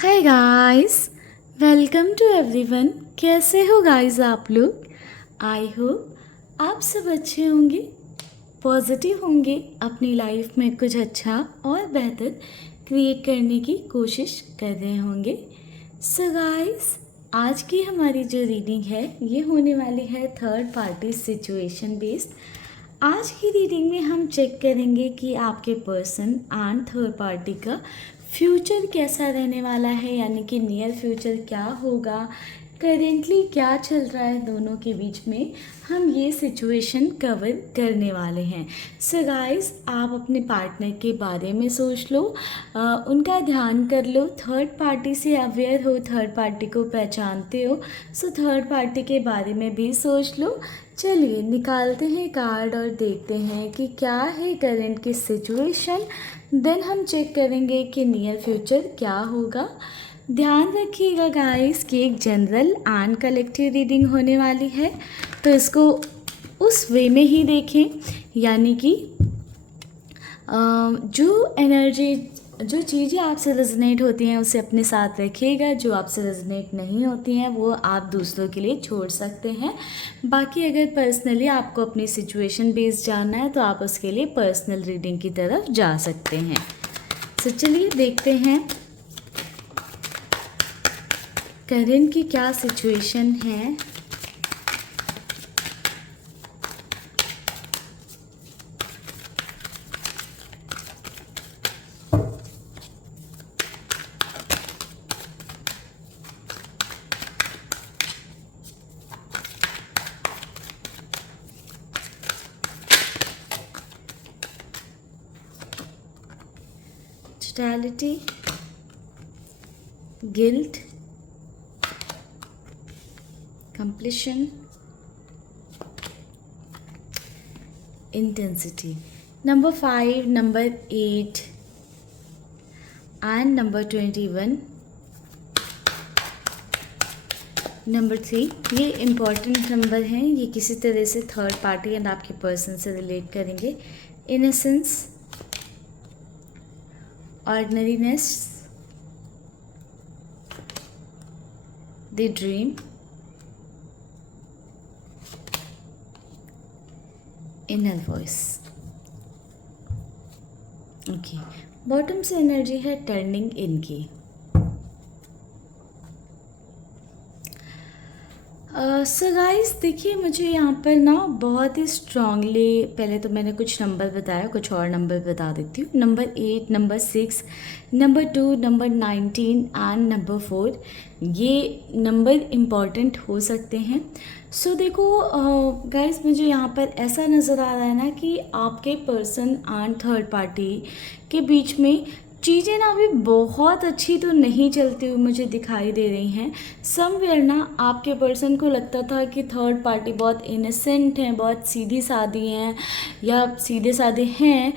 Hi guys, welcome to everyone. कैसे हो guys आप लोग? आई होप आप सब अच्छे होंगे, पॉजिटिव होंगे, अपनी लाइफ में कुछ अच्छा और बेहतर क्रिएट करने की कोशिश कर रहे होंगे। सो गाइस, आज की हमारी जो रीडिंग है ये होने वाली है थर्ड पार्टी सिचुएशन बेस्ड। आज की रीडिंग में हम चेक करेंगे कि आपके पर्सन एंड थर्ड पार्टी का फ्यूचर कैसा रहने वाला है, यानी कि नियर फ्यूचर क्या होगा, करेंटली क्या चल रहा है दोनों के बीच में, हम ये सिचुएशन कवर करने वाले हैं। सो गाइस, आप अपने पार्टनर के बारे में सोच लो, उनका ध्यान कर लो, थर्ड पार्टी से अवेयर हो, थर्ड पार्टी को पहचानते हो, सो थर्ड पार्टी के बारे में भी सोच लो। चलिए निकालते हैं कार्ड और देखते हैं कि क्या है करंट की सिचुएशन। देन हम चेक करेंगे कि नियर फ्यूचर क्या होगा। ध्यान रखिएगा गाइस कि एक जनरल एंड कलेक्टिव रीडिंग होने वाली है, तो इसको उस वे में ही देखें, यानी कि जो एनर्जी, जो चीज़ें आपसे रेजोनेट होती हैं उसे अपने साथ रखिएगा, जो आपसे रेजोनेट नहीं होती हैं वो आप दूसरों के लिए छोड़ सकते हैं। बाकी अगर पर्सनली आपको अपनी सिचुएशन बेस्ड जानना है तो आप उसके लिए पर्सनल रीडिंग की तरफ जा सकते हैं। तो चलिए देखते हैं करंट की क्या सिचुएशन है। Totality, guilt, completion, intensity. Number 5, number 8 and number 21. Number 3, ये इम्पॉर्टेंट नंबर हैं, ये किसी तरह से थर्ड पार्टी एंड आपके पर्सन से रिलेट करेंगे। Innocence, ordinariness, the dream, inner voice. Okay, bottom से एनर्जी है टर्निंग इन की। सो गाइस देखिए, मुझे यहाँ पर ना बहुत ही स्ट्रांगली, पहले तो मैंने कुछ नंबर बताया, कुछ और नंबर बता देती हूँ। Number 8, number 6, number 2, number 19 and number 4, ये नंबर इम्पॉर्टेंट हो सकते हैं। सो देखो गाइस, मुझे यहाँ पर ऐसा नज़र आ रहा है ना कि आपके पर्सन एंड थर्ड पार्टी के बीच में चीज़ें ना अभी बहुत अच्छी तो नहीं चलती हुई मुझे दिखाई दे रही हैं। समवेयर ना आपके पर्सन को लगता था कि थर्ड पार्टी बहुत इनोसेंट हैं, बहुत सीधी सादी हैं या सीधे साधे हैं,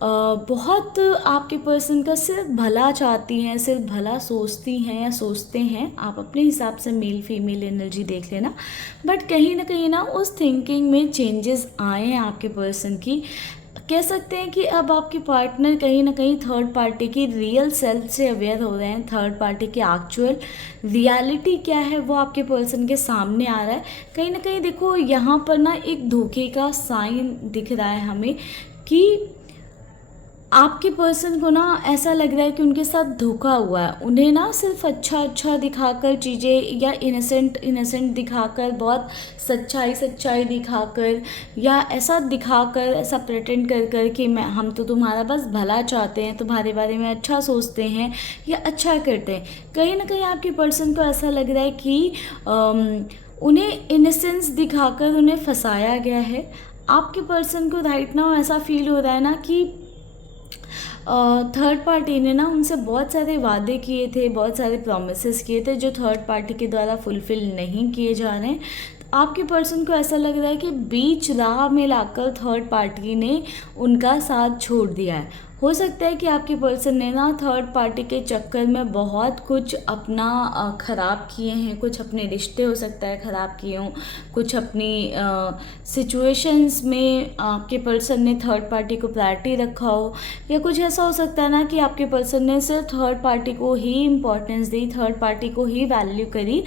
बहुत आपके पर्सन का सिर्फ भला चाहती हैं, सिर्फ भला सोचती हैं या सोचते हैं। आप अपने हिसाब से मेल फीमेल एनर्जी देख लेना, बट कहीं ना उस थिंकिंग में चेंजेस आए हैं आपके पर्सन की। कह सकते हैं कि अब आपके पार्टनर कहीं ना कहीं थर्ड पार्टी की रियल सेल्फ से अवेयर हो रहे हैं। थर्ड पार्टी की एक्चुअल रियलिटी क्या है वो आपके पर्सन के सामने आ रहा है। कहीं ना कहीं देखो, यहाँ पर ना एक धोखे का साइन दिख रहा है हमें कि आपके पर्सन को ना ऐसा लग रहा है कि उनके साथ धोखा हुआ है। उन्हें ना सिर्फ अच्छा दिखाकर चीज़ें, या इनोसेंट दिखाकर, बहुत सच्चाई दिखाकर, या ऐसा दिखाकर, ऐसा प्रेटेंड कर कि हम तो तुम्हारा बस भला चाहते हैं, तुम्हारे बारे में अच्छा सोचते हैं या अच्छा करते हैं। कहीं ना कहीं आपके पर्सन को ऐसा लग रहा है कि उन्हें इनोसेंस दिखाकर उन्हें फंसाया गया है। आपके पर्सन को राइट नाउ ऐसा फील हो रहा है ना कि थर्ड पार्टी ने ना उनसे बहुत सारे वादे किए थे, बहुत सारे प्रॉमिसेस किए थे जो थर्ड पार्टी के द्वारा फुलफ़िल नहीं किए जा रहे हैं। तो आपके पर्सन को ऐसा लग रहा है कि बीच राह में लाकर थर्ड पार्टी ने उनका साथ छोड़ दिया है हो सकता है कि आपके पर्सन ने ना थर्ड पार्टी के चक्कर में बहुत कुछ अपना ख़राब किए हैं, कुछ अपने रिश्ते हो सकता है ख़राब किए हों, कुछ अपनी सिचुएशंस में आपके पर्सन ने थर्ड पार्टी को प्रायोरिटी रखा हो, या कुछ ऐसा हो सकता है ना कि आपके पर्सन ने सिर्फ थर्ड पार्टी को ही इम्पोर्टेंस दी, थर्ड पार्टी को ही वैल्यू करी,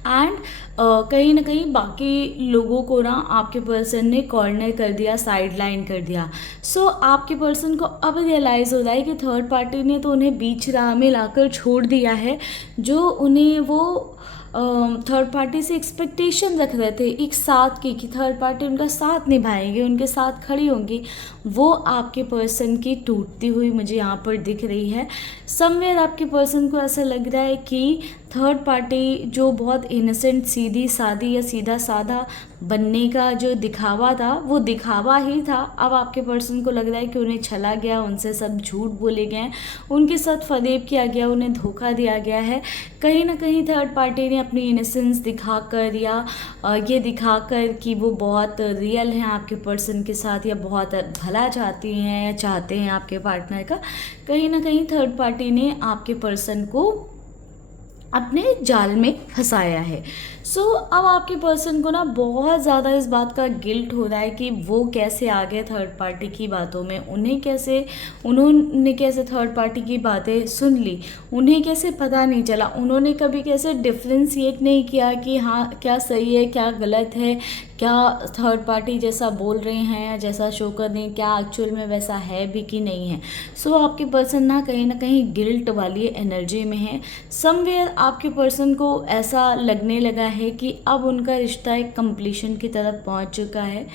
एंड कहीं ना कहीं बाकी लोगों को ना आपके पर्सन ने कॉर्नर कर दिया, साइड लाइन कर दिया। सो आपके पर्सन को अब रियलाइज़ हो रहा है कि थर्ड पार्टी ने तो उन्हें बीच राह में लाकर छोड़ दिया है। जो उन्हें वो थर्ड पार्टी से एक्सपेक्टेशन रख रहे थे एक साथ की, कि थर्ड पार्टी उनका साथ निभाएंगे, उनके साथ खड़ी होंगी, वो आपके पर्सन की टूटती हुई मुझे यहाँ पर दिख रही है। समवेयर आपके पर्सन को ऐसा लग रहा है कि थर्ड पार्टी जो बहुत इनोसेंट, सीधी सादी या सीधा साधा बनने का जो दिखावा था, वो दिखावा ही था। अब आपके पर्सन को लग रहा है कि उन्हें छला गया, उनसे सब झूठ बोले गए, उनके साथ फरेब किया गया, उन्हें धोखा दिया गया है। कहीं ना कहीं थर्ड पार्टी ने अपनी इनोसेंस दिखाकर या ये दिखाकर कि वो बहुत रियल हैं आपके पर्सन के साथ, या बहुत भला चाहती हैं या चाहते हैं आपके पार्टनर का, कहीं ना कहीं थर्ड पार्टी ने आपके पर्सन को अपने जाल में फंसाया है। सो अब आपके पर्सन को ना बहुत ज़्यादा इस बात का गिल्ट हो रहा है कि वो कैसे आ गए थर्ड पार्टी की बातों में, उन्होंने कैसे थर्ड पार्टी की बातें सुन ली, उन्हें कैसे पता नहीं चला, उन्होंने कभी कैसे डिफ्रेंशिएट नहीं किया कि हाँ क्या सही है क्या गलत है, क्या थर्ड पार्टी जैसा बोल रहे हैं या जैसा शो कर रहे हैं क्या एक्चुअल में वैसा है भी कि नहीं है। सो आपके पर्सन ना कहीं गिल्ट वाली एनर्जी में है। समवेयर आपके पर्सन को ऐसा लगने लगा है कि अब उनका रिश्ता एक कंप्लीशन की तरफ पहुंच चुका है।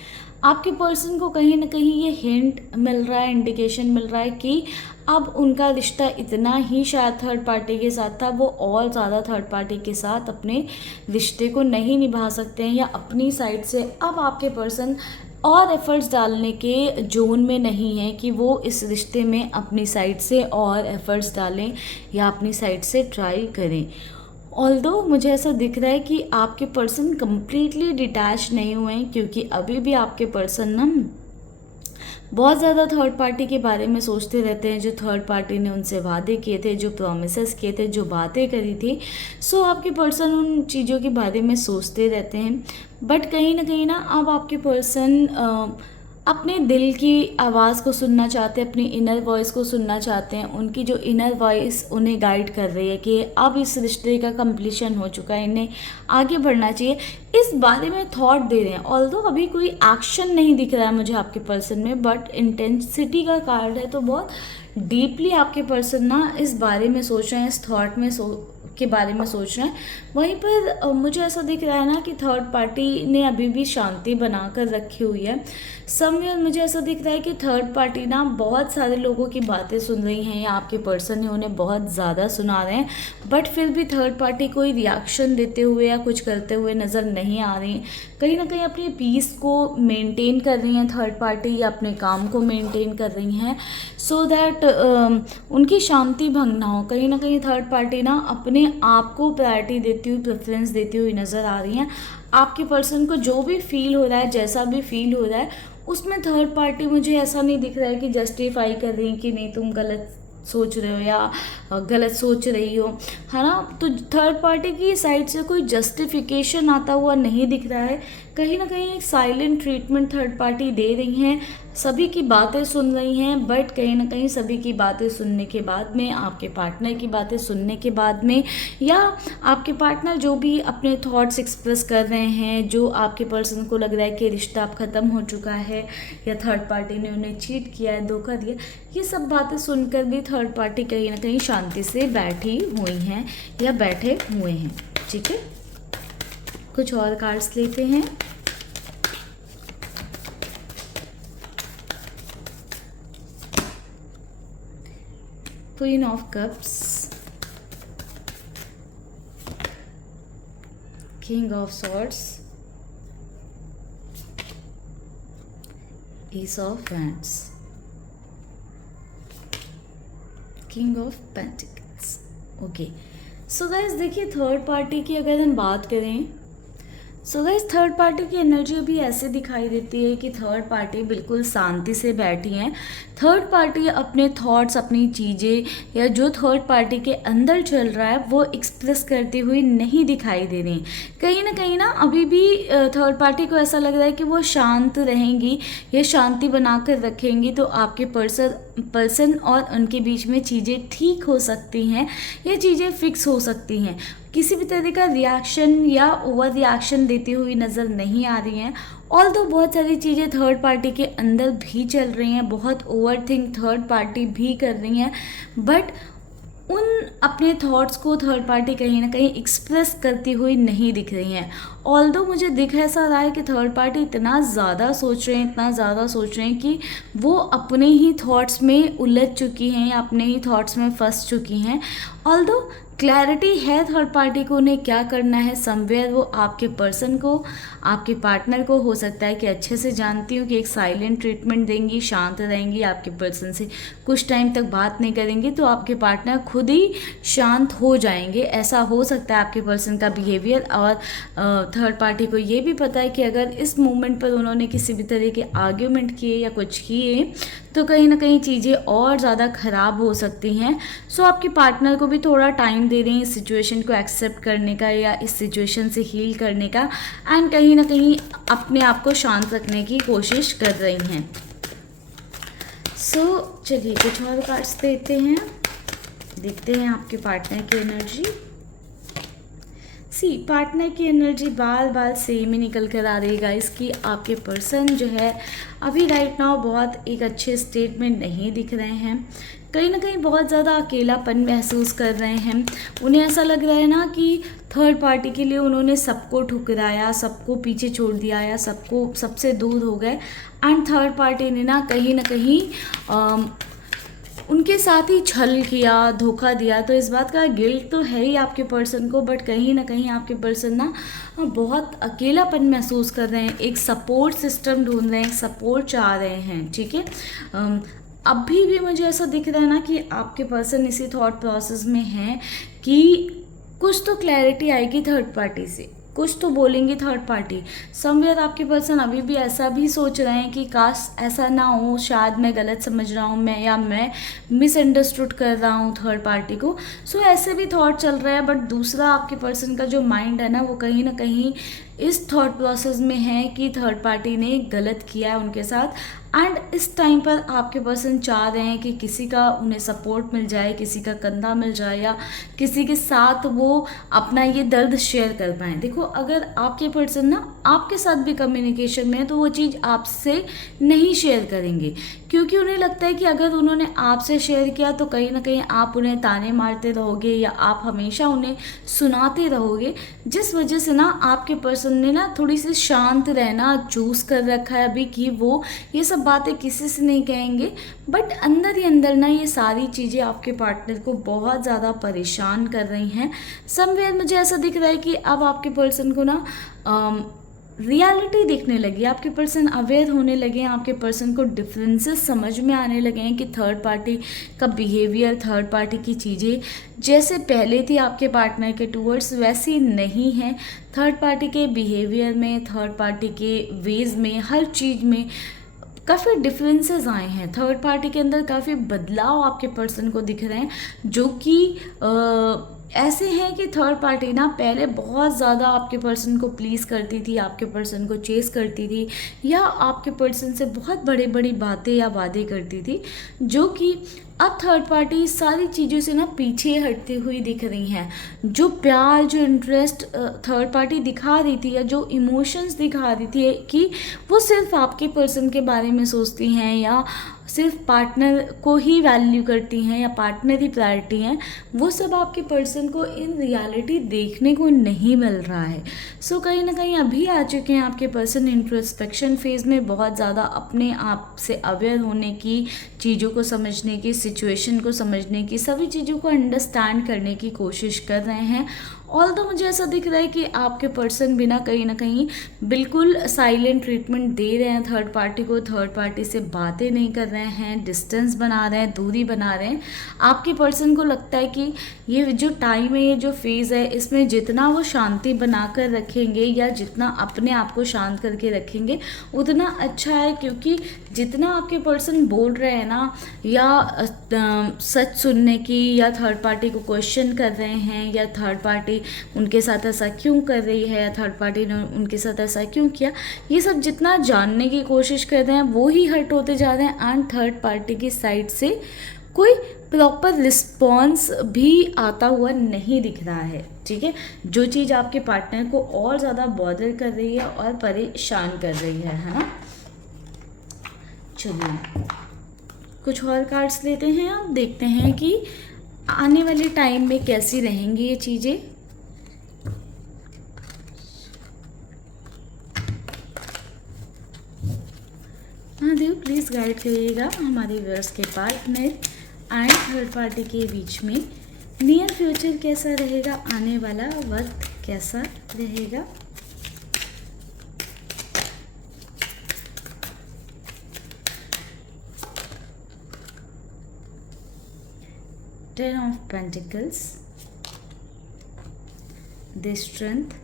आपके पर्सन को कहीं ना कहीं ये हिंट मिल रहा है, इंडिकेशन मिल रहा है कि अब उनका रिश्ता इतना ही शायद थर्ड पार्टी के साथ था, वो और ज़्यादा थर्ड पार्टी के साथ अपने रिश्ते को नहीं निभा सकते हैं, या अपनी साइड से अब आपके पर्सन और एफर्ट्स डालने के जोन में नहीं है कि वो इस रिश्ते में अपनी साइड से और एफर्ट्स डालें या अपनी साइड से ट्राई करें। ऑल्दो मुझे ऐसा दिख रहा है कि आपके पर्सन कंप्लीटली डिटैच नहीं हुए हैं, क्योंकि अभी भी आपके पर्सन ना बहुत ज़्यादा थर्ड पार्टी के बारे में सोचते रहते हैं, जो थर्ड पार्टी ने उनसे वादे किए थे, जो प्रॉमिसेस किए थे, जो बातें करी थी। सो आपके पर्सन उन चीज़ों के बारे में सोचते रहते हैं। बट कहीं ना अब आपके पर्सन अपने दिल की आवाज़ को सुनना चाहते हैं, अपनी इनर वॉइस को सुनना चाहते हैं। उनकी जो इनर वॉइस उन्हें गाइड कर रही है कि अब इस रिश्ते का कंप्लीशन हो चुका है, इन्हें आगे बढ़ना चाहिए, इस बारे में थॉट दे रहे हैं। ऑल्दो अभी कोई एक्शन नहीं दिख रहा है मुझे आपके पर्सन में, बट इंटेंसिटी का कार्ड है, तो बहुत डीपली आपके पर्सन ना इस बारे में सोच रहे हैं, इस थॉट में के बारे में सोच रहे हैं। वहीं पर मुझे ऐसा दिख रहा है ना कि थर्ड पार्टी ने अभी भी शांति बनाकर रखी हुई है। समवेयर मुझे ऐसा दिख रहा है कि थर्ड पार्टी ना बहुत सारे लोगों की बातें सुन रही हैं, या आपके पर्सन ने उन्हें बहुत ज़्यादा सुना रहे हैं, बट फिर भी थर्ड पार्टी कोई रिएक्शन देते हुए या कुछ करते हुए नज़र नहीं आ रही। कहीं ना कहीं अपनी पीस को मेंटेन कर रही हैं थर्ड पार्टी, या अपने काम को मेंटेन कर रही हैं, सो दैट उनकी शांति भंग ना हो। कहीं ना कहीं थर्ड पार्टी ना अपने आप को प्रायोरिटी देती हुई, प्रेफरेंस देती हुई नज़र आ रही हैं। आपके पर्सन को जो भी फील हो रहा है, जैसा भी फील हो रहा है, उसमें थर्ड पार्टी मुझे ऐसा नहीं दिख रहा है कि जस्टिफाई कर रही है कि नहीं तुम गलत सोच रहे हो या गलत सोच रही हो, है ना। तो थर्ड पार्टी की साइड से कोई जस्टिफिकेशन आता हुआ नहीं दिख रहा है। कहीं ना कहीं एक साइलेंट ट्रीटमेंट थर्ड पार्टी दे रही हैं, सभी की बातें सुन रही हैं, बट कहीं ना कहीं सभी की बातें सुनने के बाद में, आपके पार्टनर की बातें सुनने के बाद में, या आपके पार्टनर जो भी अपने थॉट्स एक्सप्रेस कर रहे हैं, जो आपके पर्सन को लग रहा है कि रिश्ता अब ख़त्म हो चुका है, या थर्ड पार्टी ने उन्हें चीट किया है, धोखा दिया, ये सब बातें सुनकर भी थर्ड पार्टी कहीं ना कहीं शांति से बैठी हुई हैं या बैठे हुए हैं। ठीक है, कुछ और कार्ड्स लेते हैं। Queen of cups, king of swords, S of wands, king of pentacles. Okay, so guys देखिए, थर्ड पार्टी की अगर हम बात करें सो गाइस थर्ड पार्टी की एनर्जी अभी ऐसे दिखाई देती है कि थर्ड पार्टी बिल्कुल शांति से बैठी हैं। थर्ड पार्टी अपने थॉट्स, अपनी चीज़ें या जो थर्ड पार्टी के अंदर चल रहा है वो एक्सप्रेस करती हुई नहीं दिखाई दे रही। कहीं ना अभी भी थर्ड पार्टी को ऐसा लग रहा है कि वो शांत रहेंगी या शांति बनाकर रखेंगी तो आपके पर्सन और उनके बीच में चीज़ें ठीक हो सकती हैं या चीज़ें फिक्स हो सकती हैं। किसी भी तरह का रिएक्शन या ओवर रिएक्शन देती हुई नज़र नहीं आ रही हैं। ऑल्दो बहुत सारी चीज़ें थर्ड पार्टी के अंदर भी चल रही हैं, बहुत ओवर थिंक थर्ड पार्टी भी कर रही हैं, बट उन अपने थॉट्स को थर्ड पार्टी कहीं ना कहीं एक्सप्रेस करती हुई नहीं दिख रही हैं। ऑल्दो मुझे दिख ऐसा रहा है कि थर्ड पार्टी इतना ज़्यादा सोच रहे हैं कि वो अपने ही थॉट्स में उलझ चुकी हैं या अपने ही थॉट्स में फंस चुकी हैं। ऑल्दो क्लैरिटी है थर्ड पार्टी को उन्हें क्या करना है। समवेयर वो आपके पर्सन को, आपके पार्टनर को हो सकता है कि अच्छे से जानती हूँ कि एक साइलेंट ट्रीटमेंट देंगी, शांत रहेंगी, आपके पर्सन से कुछ टाइम तक बात नहीं करेंगी तो आपके पार्टनर खुद ही शांत हो जाएंगे। ऐसा हो सकता है आपके पर्सन का बिहेवियर। और थर्ड पार्टी को ये भी पता है कि अगर इस मोमेंट पर उन्होंने किसी भी तरह के आर्ग्यूमेंट किए या कुछ किए तो कहीं ना कहीं चीज़ें और ज़्यादा ख़राब हो सकती हैं। सो आपके पार्टनर को भी थोड़ा टाइम दे रहे हैं इस सिचुएशन को एक्सेप्ट करने का या इस सिचुएशन से हील करने का, एंड कहीं ना कहीं अपने आप को शांत रखने की कोशिश कर रही हैं। सो चलिए कुछ और कार्ड्स देते हैं, देखते हैं आपके पार्टनर की एनर्जी। पार्टनर की एनर्जी बार बार सेम ही निकल कर आ रही है इसकी। आपके पर्सन जो है अभी राइट नाउ बहुत एक अच्छे स्टेट में नहीं दिख रहे हैं, कहीं ना कहीं बहुत ज़्यादा अकेलापन महसूस कर रहे हैं। उन्हें ऐसा लग रहा है ना कि थर्ड पार्टी के लिए उन्होंने सबको ठुकराया, सबको पीछे छोड़ दिया या सबसे दूर हो गए, एंड थर्ड पार्टी ने ना कहीं उनके साथ ही छल किया, धोखा दिया। तो इस बात का गिल्ट तो है ही आपके पर्सन को, बट कहीं ना कहीं आपके पर्सन ना बहुत अकेलापन महसूस कर रहे हैं, एक सपोर्ट सिस्टम ढूंढ रहे हैं, सपोर्ट चाह रहे हैं। ठीक है, अभी भी मुझे ऐसा दिख रहा है ना कि आपके पर्सन इसी थॉट प्रोसेस में हैं कि कुछ तो क्लैरिटी आएगी थर्ड पार्टी से, कुछ तो बोलेंगे थर्ड पार्टी। समवेयर आपके पर्सन अभी भी ऐसा भी सोच रहे हैं कि काश ऐसा ना हो, शायद मैं गलत समझ रहा हूँ मैं मिसअंडरस्टूड कर रहा हूँ थर्ड पार्टी को। सो ऐसे भी थॉट चल रहा है, बट दूसरा आपके पर्सन का जो माइंड है ना वो कहीं ना कहीं इस थॉट प्रोसेस में है कि थर्ड पार्टी ने गलत किया है उनके साथ, एंड इस टाइम पर आपके पर्सन चाह रहे हैं कि किसी का उन्हें सपोर्ट मिल जाए, किसी का कंधा मिल जाए या किसी के साथ वो अपना ये दर्द शेयर कर पाएँ। देखो अगर आपके पर्सन ना आपके साथ भी कम्युनिकेशन में है तो वो चीज़ आपसे नहीं शेयर करेंगे, क्योंकि उन्हें लगता है कि अगर उन्होंने आपसे शेयर किया तो कहीं ना कहीं आप उन्हें ताने मारते रहोगे या आप हमेशा उन्हें सुनाते रहोगे, जिस वजह से ना आपके पर्सन ने ना थोड़ी सी शांत रहना चूज कर रखा है अभी कि वो ये सब बातें किसी से नहीं कहेंगे। बट अंदर ही अंदर ना ये सारी चीज़ें आपके पार्टनर को बहुत ज़्यादा परेशान कर रही हैं। समवेयर मुझे ऐसा दिख रहा है कि अब आपके पर्सन को ना रियलिटी दिखने लगी, आपके पर्सन अवेयर होने लगे हैं, आपके पर्सन को डिफरेंसेस समझ में आने लगे हैं कि थर्ड पार्टी का बिहेवियर, थर्ड पार्टी की चीज़ें जैसे पहले थी आपके पार्टनर के टूवर्ड्स वैसी नहीं है। थर्ड पार्टी के बिहेवियर में, थर्ड पार्टी के वेज में, हर चीज़ में काफ़ी डिफरेंसेस आए हैं। थर्ड पार्टी के अंदर काफ़ी बदलाव आपके पर्सन को दिख रहे हैं, जो कि ऐसे हैं कि थर्ड पार्टी ना पहले बहुत ज़्यादा आपके पर्सन को प्लीज़ करती थी, आपके पर्सन को चेस करती थी या आपके पर्सन से बहुत बड़ी बातें या वादे करती थी, जो कि अब थर्ड पार्टी सारी चीज़ों से ना पीछे हटती हुई दिख रही हैं। जो प्यार, जो इंटरेस्ट थर्ड पार्टी दिखा रही थी या जो इमोशंस दिखा रही थी कि वो सिर्फ आपके पर्सन के बारे में सोचती हैं या सिर्फ पार्टनर को ही वैल्यू करती हैं या पार्टनर ही प्रायोरिटी हैं, वो सब आपके पर्सन को इन रियलिटी देखने को नहीं मिल रहा है। सो कहीं ना कहीं अभी आ चुके हैं आपके पर्सन इंट्रोस्पेक्शन फेज में, बहुत ज़्यादा अपने आप से अवेयर होने की, चीज़ों को समझने की, सिचुएशन को समझने की, सभी चीज़ों को अंडरस्टैंड करने की कोशिश कर रहे हैं। ऑल तो मुझे ऐसा दिख रहा है कि आपके पर्सन भी ना कहीं बिल्कुल साइलेंट ट्रीटमेंट दे रहे हैं थर्ड पार्टी को, थर्ड पार्टी से बातें नहीं कर रहे हैं, डिस्टेंस बना रहे हैं, दूरी बना रहे हैं। आपके पर्सन को लगता है कि ये जो टाइम है, ये जो फेज़ है, इसमें जितना वो शांति बना कर रखेंगे या जितना अपने आप को शांत करके रखेंगे उतना अच्छा है, क्योंकि जितना आपके पर्सन बोल रहे हैं ना, या सच सुनने की, या थर्ड पार्टी को क्वेश्चन कर रहे हैं, या थर्ड पार्टी उनके साथ ऐसा क्यों कर रही है, या थर्ड पार्टी ने उनके साथ ऐसा क्यों किया, ये सब जितना जानने की कोशिश कर रहे हैं वो ही हर्ट होते जा रहे हैं। एंड थर्ड पार्टी की साइड से कोई प्रॉपर रिस्पॉन्स भी आता हुआ नहीं दिख रहा है। ठीक है, जो चीज़ आपके पार्टनर को और ज़्यादा बॉदर कर रही है और परेशान कर रही है ना। चलिए कुछ और कार्ड्स लेते हैं, अब देखते हैं कि आने वाले टाइम में कैसी रहेंगी ये चीज़ें। महादेव प्लीज़ गाइड करिएगा हमारे व्यूअर्स के पार्टनर एंड थर्ड पार्टी के बीच में नियर फ्यूचर कैसा रहेगा, आने वाला वक्त कैसा रहेगा। Ten of Pentacles, the Strength,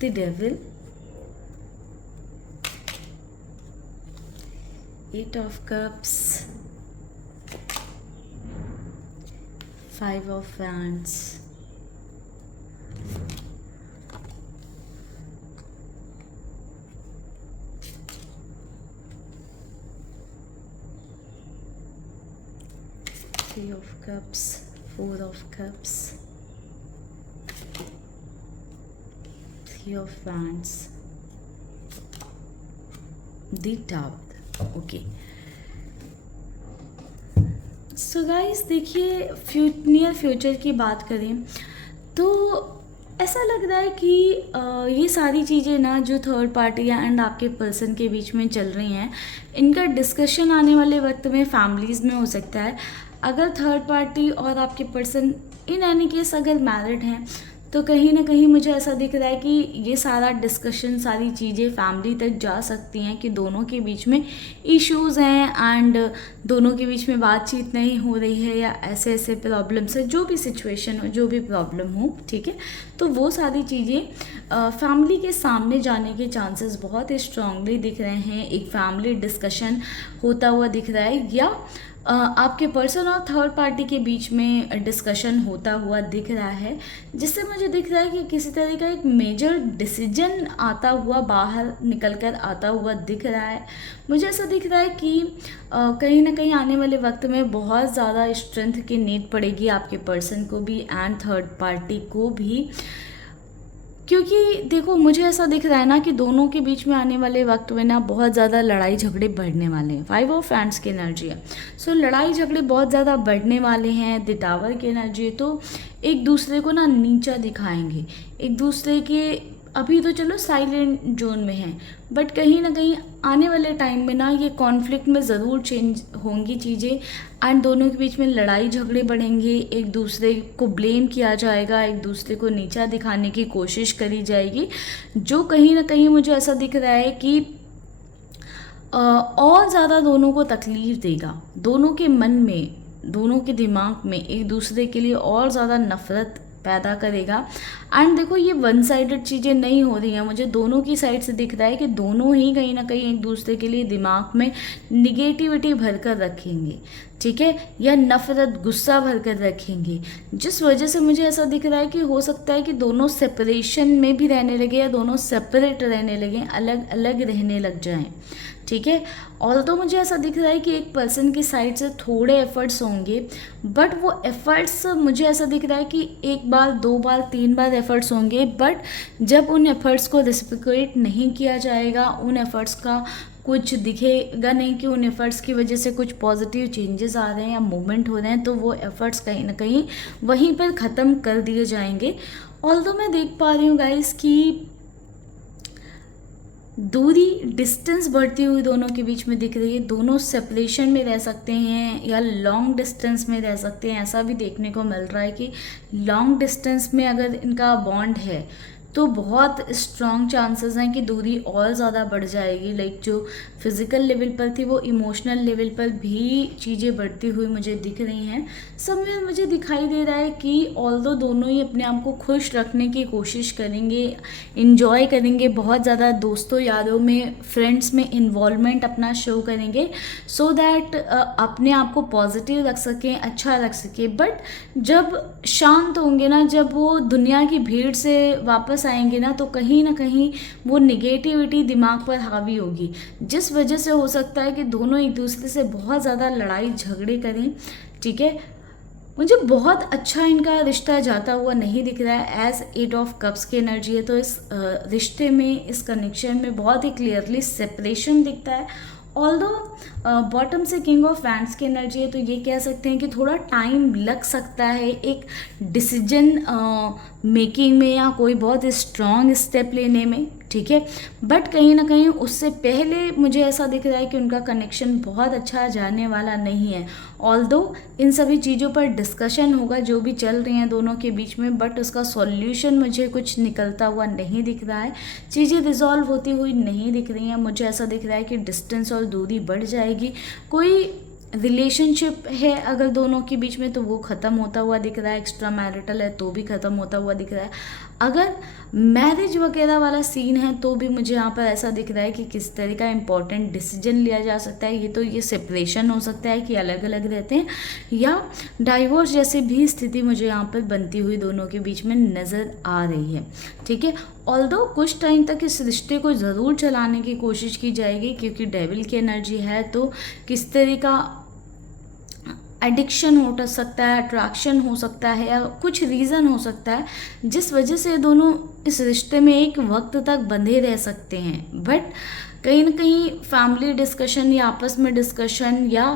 the Devil, Eight of Cups, Five of Wands, Three of Cups, Four of Cups, Three of Wands, the Tower। Okay so guys, देखिए नियर फ्यूचर की बात करें तो ऐसा लग रहा है कि ये सारी चीज़ें ना जो थर्ड पार्टी एंड आपके पर्सन के बीच में चल रही हैं, इनका डिस्कशन आने वाले वक्त में फैमिलीज़ में हो सकता है। अगर थर्ड पार्टी और आपके पर्सन इन एनी केस अगर मैरिड हैं तो कहीं ना कहीं मुझे ऐसा दिख रहा है कि ये सारा डिस्कशन, सारी चीज़ें फैमिली तक जा सकती हैं कि दोनों के बीच में इश्यूज़ हैं एंड दोनों के बीच में बातचीत नहीं हो रही है, या ऐसे ऐसे प्रॉब्लम्स है, जो भी सिचुएशन हो, जो भी प्रॉब्लम हो, ठीक है, तो वो सारी चीज़ें फैमिली के सामने जाने के चांसेस बहुत ही स्ट्रांगली दिख रहे हैं। एक फैमिली डिस्कशन होता हुआ दिख रहा है, या आपके पर्सन और थर्ड पार्टी के बीच में डिस्कशन होता हुआ दिख रहा है, जिससे मुझे दिख रहा है कि किसी तरह का एक मेजर डिसीजन आता हुआ, बाहर निकल कर आता हुआ दिख रहा है। मुझे ऐसा दिख रहा है कि कहीं ना कहीं आने वाले वक्त में बहुत ज़्यादा स्ट्रेंथ की नीड पड़ेगी आपके पर्सन को भी एंड थर्ड पार्टी को भी, क्योंकि देखो मुझे ऐसा दिख रहा है ना कि दोनों के बीच में आने वाले वक्त में ना बहुत ज़्यादा लड़ाई झगड़े बढ़ने वाले हैं। फाइव ऑफ हैंड्स की एनर्जी है, सो लड़ाई झगड़े बहुत ज़्यादा बढ़ने वाले हैं। द टावर की एनर्जी है, तो एक दूसरे को ना नीचा दिखाएंगे, एक दूसरे के, अभी तो चलो साइलेंट जोन में हैं, बट कहीं ना कहीं आने वाले टाइम में ना ये कॉन्फ्लिक्ट में ज़रूर चेंज होंगी चीज़ें एंड दोनों के बीच में लड़ाई झगड़े बढ़ेंगे, एक दूसरे को ब्लेम किया जाएगा, एक दूसरे को नीचा दिखाने की कोशिश करी जाएगी, जो कहीं ना कहीं मुझे ऐसा दिख रहा है कि और ज़्यादा दोनों को तकलीफ़ देगा, दोनों के मन में, दोनों के दिमाग में एक दूसरे के लिए और ज़्यादा नफ़रत पैदा करेगा। एंड देखो ये वन साइडेड चीज़ें नहीं हो रही हैं, मुझे दोनों की साइड से दिख रहा है कि दोनों ही कहीं ना कहीं एक दूसरे के लिए दिमाग में निगेटिविटी भर कर रखेंगे, ठीक है, या नफ़रत, गुस्सा भर कर रखेंगे, जिस वजह से मुझे ऐसा दिख रहा है कि हो सकता है कि दोनों सेपरेशन में भी रहने लगे या दोनों सेपरेट रहने लगे, अलग अलग रहने लग जाएं, ठीक है। और तो मुझे ऐसा दिख रहा है कि एक पर्सन की साइड से थोड़े एफर्ट्स होंगे, बट वो एफर्ट्स मुझे ऐसा दिख रहा है कि एक बार, दो बार, तीन बार एफर्ट्स होंगे, बट जब उन एफर्ट्स को रेसिप्रोकेट नहीं किया जाएगा, उन एफर्ट्स का कुछ दिखेगा नहीं कि उन एफर्ट्स की वजह से कुछ पॉजिटिव चेंजेस आ रहे हैं या मूवमेंट हो रहे हैं, तो वो एफर्ट्स कहीं ना कहीं वहीं पर ख़त्म कर दिए जाएंगे। ऑल्दो मैं देख पा रही हूँ गाइस कि दूरी डिस्टेंस बढ़ती हुई दोनों के बीच में दिख रही है। दोनों सेपरेशन में रह सकते हैं या लॉन्ग डिस्टेंस में रह सकते हैं। ऐसा भी देखने को मिल रहा है कि लॉन्ग डिस्टेंस में अगर इनका बॉन्ड है तो बहुत स्ट्रॉन्ग चांसेस हैं कि दूरी और ज़्यादा बढ़ जाएगी। लाइक जो फिज़िकल लेवल पर थी वो इमोशनल लेवल पर भी चीज़ें बढ़ती हुई मुझे दिख रही हैं। सब में मुझे दिखाई दे रहा है कि ऑल्दो दोनों ही अपने आप को खुश रखने की कोशिश करेंगे, इंजॉय करेंगे, बहुत ज़्यादा दोस्तों यारों में, फ्रेंड्स में इन्वॉल्वमेंट अपना शो करेंगे सो दैट अपने आप को पॉजिटिव रख सकें, अच्छा रख सकें। बट जब शांत होंगे ना, जब वो दुनिया की भीड़ से वापस आएंगे ना, तो कहीं ना कहीं वो निगेटिविटी दिमाग पर हावी होगी, जिस वजह से हो सकता है कि दोनों एक दूसरे से बहुत ज़्यादा लड़ाई झगड़े करें। ठीक है, मुझे बहुत अच्छा इनका रिश्ता जाता हुआ नहीं दिख रहा है। एज 8 ऑफ कप्स की एनर्जी है तो इस रिश्ते में, इस कनेक्शन में बहुत ही क्लियरली सेपरेशन दिखता है। ऑल्दो बॉटम से किंग ऑफ वैंड्स की एनर्जी है तो ये कह सकते हैं कि थोड़ा टाइम लग सकता है एक डिसीजन मेकिंग में या कोई बहुत स्ट्रॉन्ग स्टेप लेने में। ठीक है, बट कहीं ना कहीं उससे पहले मुझे ऐसा दिख रहा है कि उनका कनेक्शन बहुत अच्छा जाने वाला नहीं है। ऑल्दो इन सभी चीज़ों पर डिस्कशन होगा जो भी चल रही हैं दोनों के बीच में, बट उसका सॉल्यूशन मुझे कुछ निकलता हुआ नहीं दिख रहा है। चीज़ें रिजॉल्व होती हुई नहीं दिख रही हैं। मुझे ऐसा दिख रहा है कि डिस्टेंस और दूरी बढ़ जाएगी। कोई रिलेशनशिप है अगर दोनों के बीच में तो वो ख़त्म होता हुआ दिख रहा है। एक्स्ट्रा मैरिटल है तो भी ख़त्म होता हुआ दिख रहा है। अगर मैरिज वगैरह वाला सीन है तो भी मुझे यहाँ पर ऐसा दिख रहा है कि किस तरह का इंपॉर्टेंट डिसीजन लिया जा सकता है। ये सेपरेशन हो सकता है कि अलग अलग रहते हैं, या डाइवोर्स जैसी भी स्थिति मुझे यहाँ पर बनती हुई दोनों के बीच में नज़र आ रही है। ठीक है, ऑल्दो कुछ टाइम तक इस रिश्ते को ज़रूर चलाने की कोशिश की जाएगी क्योंकि डेविल की एनर्जी है तो किस तरह का एडिक्शन हो सकता है, अट्रैक्शन हो सकता है, या कुछ रीज़न हो सकता है जिस वजह से दोनों इस रिश्ते में एक वक्त तक बंधे रह सकते हैं। बट कहीं ना कहीं फैमिली डिस्कशन या आपस में डिस्कशन या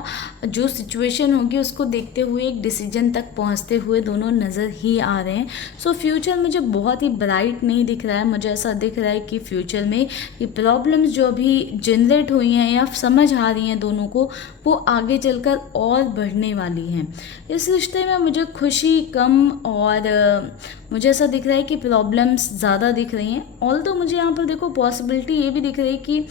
जो सिचुएशन होगी उसको देखते हुए एक डिसीजन तक पहुंचते हुए दोनों नज़र ही आ रहे हैं। सो फ्यूचर मुझे बहुत ही ब्राइट नहीं दिख रहा है। मुझे ऐसा दिख रहा है कि फ्यूचर में ये प्रॉब्लम्स जो अभी जनरेट हुई हैं या समझ आ रही हैं दोनों को, वो आगे चलकर और बढ़ने वाली हैं। इस रिश्ते में मुझे खुशी कम और मुझे ऐसा दिख रहा है कि प्रॉब्लम्स ज़्यादा दिख रही हैं। ऑल्दो मुझे यहाँ पर देखो पॉसिबिलिटी ये भी दिख रही है कि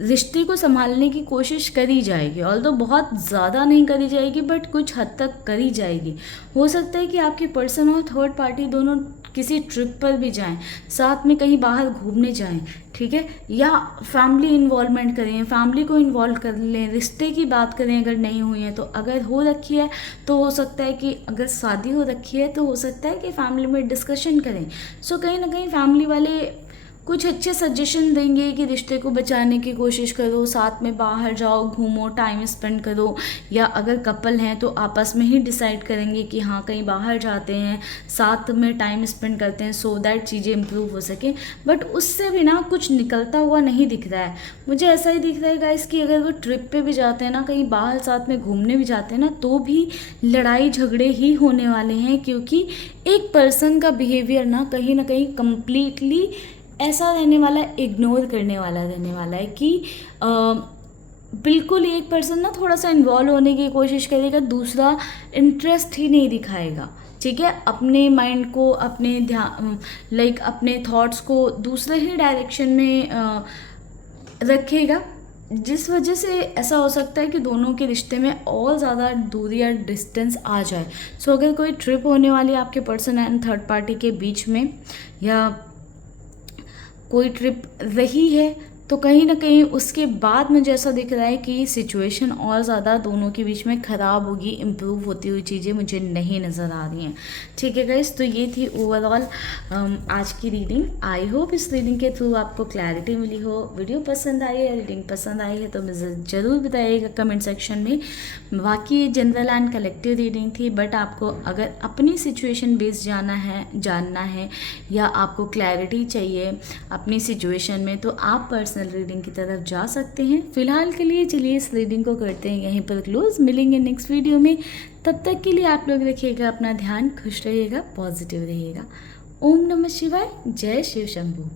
रिश्ते को संभालने की कोशिश करी जाएगी। ऑल्दो बहुत ज़्यादा नहीं करी जाएगी बट कुछ हद तक करी जाएगी। हो सकता है कि आपके पर्सन और थर्ड पार्टी दोनों किसी ट्रिप पर भी जाएं, साथ में कहीं बाहर घूमने जाएं। ठीक है, या फैमिली इन्वॉल्वमेंट करें, फैमिली को इन्वॉल्व कर लें, रिश्ते की बात करें अगर नहीं हुई है तो। अगर हो रखी है तो हो सकता है कि, अगर शादी हो रखी है तो हो सकता है कि फैमिली में डिस्कशन करें। सो कहीं ना कहीं फैमिली वाले कुछ अच्छे सजेशन देंगे कि रिश्ते को बचाने की कोशिश करो, साथ में बाहर जाओ, घूमो, टाइम स्पेंड करो, या अगर कपल हैं तो आपस में ही डिसाइड करेंगे कि हाँ कहीं बाहर जाते हैं, साथ में टाइम स्पेंड करते हैं सो दैट चीज़ें इम्प्रूव हो सकें। बट उससे भी ना कुछ निकलता हुआ नहीं दिख रहा है। मुझे ऐसा ही दिख रहा है गाइस कि अगर वो ट्रिप पे भी जाते हैं ना, कहीं बाहर साथ में घूमने भी जाते हैं ना, तो भी लड़ाई झगड़े ही होने वाले हैं क्योंकि एक पर्सन का बिहेवियर ना कहीं कंप्लीटली ऐसा रहने वाला है, इग्नोर करने वाला रहने वाला है कि बिल्कुल एक पर्सन ना थोड़ा सा इन्वॉल्व होने की कोशिश करेगा, दूसरा इंटरेस्ट ही नहीं दिखाएगा। ठीक है, अपने माइंड को, अपने ध्यान अपने थॉट्स को दूसरे ही डायरेक्शन में रखेगा, जिस वजह से ऐसा हो सकता है कि दोनों के रिश्ते में और ज़्यादा दूरी या डिस्टेंस आ जाए। सो अगर कोई ट्रिप होने वाली है आपके पर्सन एंड थर्ड पार्टी के बीच में, या कोई ट्रिप रही है तो कहीं ना कहीं उसके बाद मुझे ऐसा दिख रहा है कि सिचुएशन और ज़्यादा दोनों के बीच में ख़राब होगी, इम्प्रूव होती हुई चीज़ें मुझे नहीं नज़र आ रही हैं। ठीक है गाइस, तो ये थी ओवरऑल आज की रीडिंग। आई होप इस रीडिंग के थ्रू आपको क्लैरिटी मिली हो। वीडियो पसंद आई है, रीडिंग पसंद आई है तो मुझे ज़रूर बताइएगा कमेंट सेक्शन में। बाकी जनरल एंड कलेक्टिव रीडिंग थी, बट आपको अगर अपनी सिचुएशन बेस्ड जानना है या आपको क्लैरिटी चाहिए अपनी सिचुएशन में, तो आप पर्सनल रीडिंग की तरफ जा सकते हैं। फिलहाल के लिए चलिए इस रीडिंग को करते हैं यहीं पर क्लोज। मिलेंगे नेक्स्ट वीडियो में, तब तक के लिए आप लोग रखिएगा अपना ध्यान, खुश रहिएगा, पॉजिटिव रहिएगा। ओम नमः शिवाय, जय शिव शंभू।